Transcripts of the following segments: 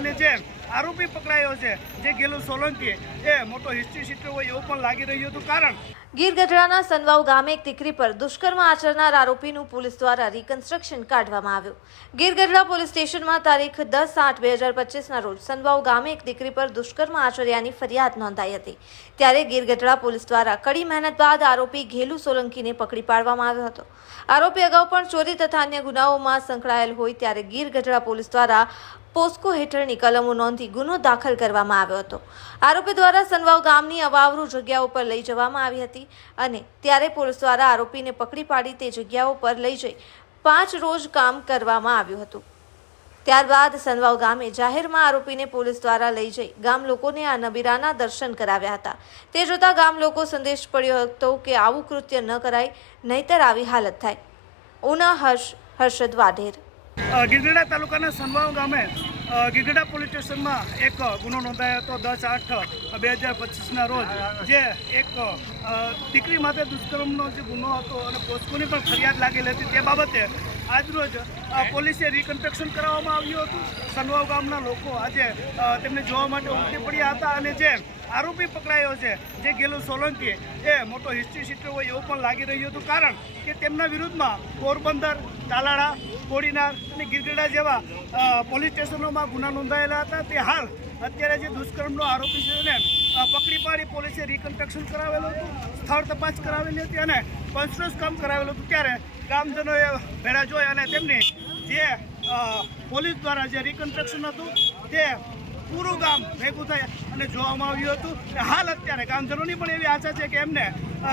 અને જે આરોપી પકડાયો છે. જે ગેલુ સોલંકી એ મોટો હિસ્ટ્રી શીટર હોય એવું પણ લાગી રહ્યું હતું. કારણ ગીર ગઢડાના સનવાવ ગામે એક દીકરી પર દુષ્કર્મ આચરનાર આરોપીનું પોલીસ દ્વારા રિકન્સ્ટ્રક્શન કાઢવામાં આવ્યું. ગીર ગઢડા પોલીસ સ્ટેશનમાં તારીખ દસ આઠ બે હજાર પચીસના રોજ સનવાવ ગામે એક દીકરી પર દુષ્કર્મ આચર્યાની ફરિયાદ નોંધાઈ હતી. ત્યારે ગીર ગઢડા પોલીસ દ્વારા કડી મહેનત બાદ આરોપી ઘેલુ સોલંકીને પકડી પાડવામાં આવ્યો હતો. આરોપી અગાઉ પણ ચોરી તથા અન્ય ગુનાઓમાં સંકળાયેલ હોય ત્યારે ગીર ગઢડા પોલીસ દ્વારા પોસ્કો હેઠળની કલમો નોંધી ગુનો દાખલ કરવામાં આવ્યો હતો. આરોપી દ્વારા સનવાવ ગામની અવાવરૂ જગ્યા ઉપર લઈ જવામાં આવી હતી અને ત્યારે પોલીસ દ્વારા આરોપીને પકડી પાડી તે જગ્યાઓ પર લઈ જઈ પાંચ રોજ કામ કરવામાં આવ્યું હતું. ત્યારબાદ સનવાવ ગામે જાહેરમાં આરોપીને પોલીસ દ્વારા લઈ જઈ ગામ લોકોને આ નબીરાના દર્શન કરાવ્યા હતા. તે જોતા ગામ લોકો સંદેશ પડ્યો હતો કે આવું કૃત્ય ન કરાય, નહીતર આવી હાલત થાય. ઉના હર્ષ, હર્ષદ વાઢેર. ગીરગઢડા તાલુકાના સનવાવ ગામે અ, ગીરગઢડા પોલીસ સ્ટેશનમાં એક ગુનો નોંધાયો હતો દસ આઠ બે હજાર પચીસના રોજ જે એક દીકરી માટે દુષ્કર્મનો જે ગુનો હતો અને પોસ્કોની પણ ફરિયાદ લાગેલી હતી તે બાબતે આજરોજ પોલીસે રિકન્સ્ટ્રક્શન કરાવવામાં આવ્યું હતું. સનવાવ ગામના લોકો આજે તેમને જોવા માટે ઉમટી પડ્યા હતા અને જે આરોપી પકડાયો છે જે ગેલો સોલંકી એ મોટો હિસ્ટ્રી શીટર હોય એવું પણ લાગી રહ્યું હતું કારણ કે તેમના વિરુદ્ધમાં પોરબંદર તાલાળા કોડીનાર અને ગીરગઢડા જેવા પોલીસ સ્ટેશનોમાં ગુના નોંધાયેલા હતા. તે હાલ અત્યારે જે દુષ્કર્મનો આરોપી છે એને પકડી પાડી પોલીસે રિકન્સ્ટ્રક્શન કરાવેલું હતું, સ્થળ તપાસ કરાવેલી હતી અને પંચરોજ કામ કરાવેલું હતું. ત્યારે ગ્રામજનોએ ભેળા જોઈ અને તેમની જે પોલીસ દ્વારા જે રિકન્સ્ટ્રક્શન હતું, તે પૂરું ગામ ભેગું થઈ અને જોવામાં આવ્યું હતું. હાલ અત્યારે ગામજનોની પણ એવી આશા છે કે એમને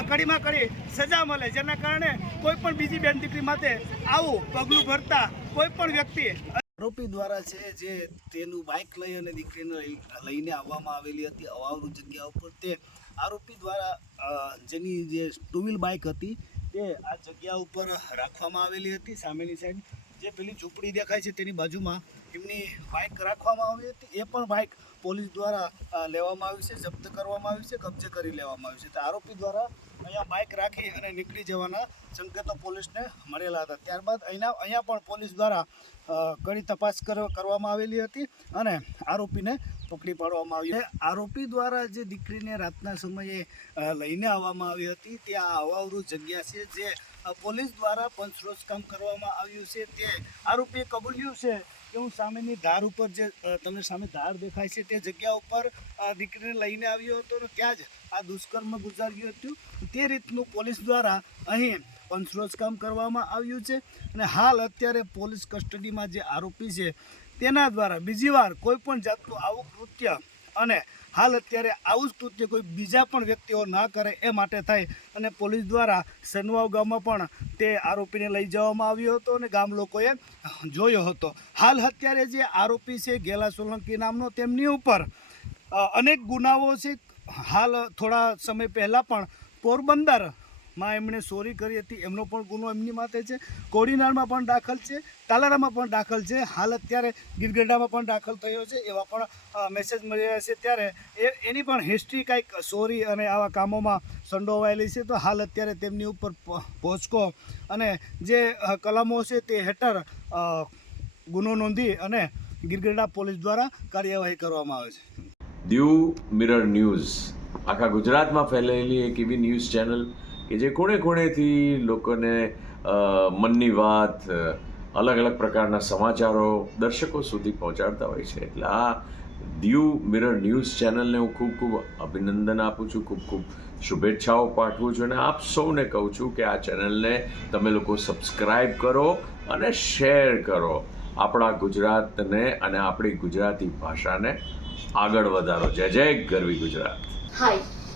કડીમાં કડી સજા મળે, જેના કારણે કોઈ પણ બીજી બેન દીકરી માટે આવું પગલું ભરતા કોઈ પણ વ્યક્તિ આરોપી દ્વારા છે જે તેનું બાઇક લઈ અને દીકરીને લઈ- લઈને આવવામાં આવેલી હતી, અવાવરૂ જગ્યા ઉપર. તે આરોપી દ્વારા જેની જે ટુ વ્હીલ બાઇક હતી, તે આ જગ્યા ઉપર રાખવામાં આવેલી હતી. સામેની સાઈડ જે પેલી ઝૂંપડી દેખાય છે તેની બાજુમાં એમની બાઇક રાખવામાં આવી હતી. એ પણ બાઇક પોલીસ દ્વારા લેવામાં આવી છે, જપ્ત કરવામાં આવી છે, કબજે કરી લેવામાં આવી છે. તો આરોપી દ્વારા અહીંયા બાઇક રાખી અને નીકળી જવાના સંકેતો પોલીસને મળેલા હતા. ત્યારબાદ અહીંના, અહીંયા પણ પોલીસ દ્વારા કડી તપાસ કર- કરવામાં આવેલી હતી અને આરોપીને પકડી પાડવામાં આવી. આરોપી દ્વારા જે દીકરીને રાતના સમયે લઈને આવવામાં આવી હતી તે આ અવાવરૂ જગ્યા છે જે પોલીસ દ્વારા પંચરોજ કામ કરવામાં આવ્યું છે. તે આરોપીએ કબૂલ્યું છે કે હું સામેની ધાર ઉપર જે તમને સામે ધાર દેખાય છે તે જગ્યા ઉપર દીકરીને લઈને આવ્યો હતો અને ત્યાં જ આ દુષ્કર્મ ગુજાર્યું હતું. તે રીતનું પોલીસ દ્વારા અહીં પંચરોજ કામ કરવામાં આવ્યું છે અને હાલ અત્યારે પોલીસ કસ્ટડીમાં જે આરોપી છે તેના દ્વારા બીજી વાર કોઈ પણ જાતનું આવું કૃત્ય અને હાલ અત્યારે આવું જ કૃત્ય કોઈ બીજા પણ વ્યક્તિઓ ન કરે એ માટે થાય અને પોલીસ દ્વારા સનવાવ ગામમાં પણ તે આરોપીને લઈ જવામાં આવ્યો હતો અને ગામ લોકોએ જોયો હતો. હાલ અત્યારે જે આરોપી છે ગેલા સોલંકી નામનો તેમની ઉપર અનેક ગુનાઓ છે. હાલ થોડા સમય પહેલાં પણ પોરબંદર માં એમણે ચોરી કરી હતી, એમનો પણ ગુનો એમની માથે છે. કોડીનારમાં પણ દાખલ છે, તાલારામાં પણ દાખલ છે. હાલ અત્યારે ગીરગઢડામાં પણ દાખલ થયો છે, એવા પણ મેસેજ મળી રહ્યા છે. ત્યારે એ, એની પણ હિસ્ટ્રી કાંઈક ચોરી અને આવા કામોમાં સંડોવાયેલી છે. તો હાલ અત્યારે તેમની ઉપર પ- પોચકો અને જે કલમો છે તે હેઠળ ગુનો નોંધી અને ગીરગઢડા પોલીસ દ્વારા કાર્યવાહી કરવામાં આવે છે. Diu mirror news. આખા ગુજરાતમાં ફેલાયેલી એક એવી ન્યૂઝ ચેનલ કે જે ખૂણે ખૂણેથી લોકોને મનની વાત અલગ અલગ પ્રકારના સમાચારો દર્શકો સુધી પહોંચાડતા હોય છે. એટલે આ દીવ મિરર ન્યૂઝ ચેનલને હું ખૂબ ખૂબ અભિનંદન આપું છું, ખૂબ ખૂબ શુભેચ્છાઓ પાઠવું છું અને આપ સૌને કહું છું કે આ ચેનલને તમે લોકો સબસ્ક્રાઈબ કરો અને શેર કરો આપણા ગુજરાતને અને આપણી ગુજરાતી ભાષાને આગળ વધારો. જય જય ગરવી ગુજરાત. હાય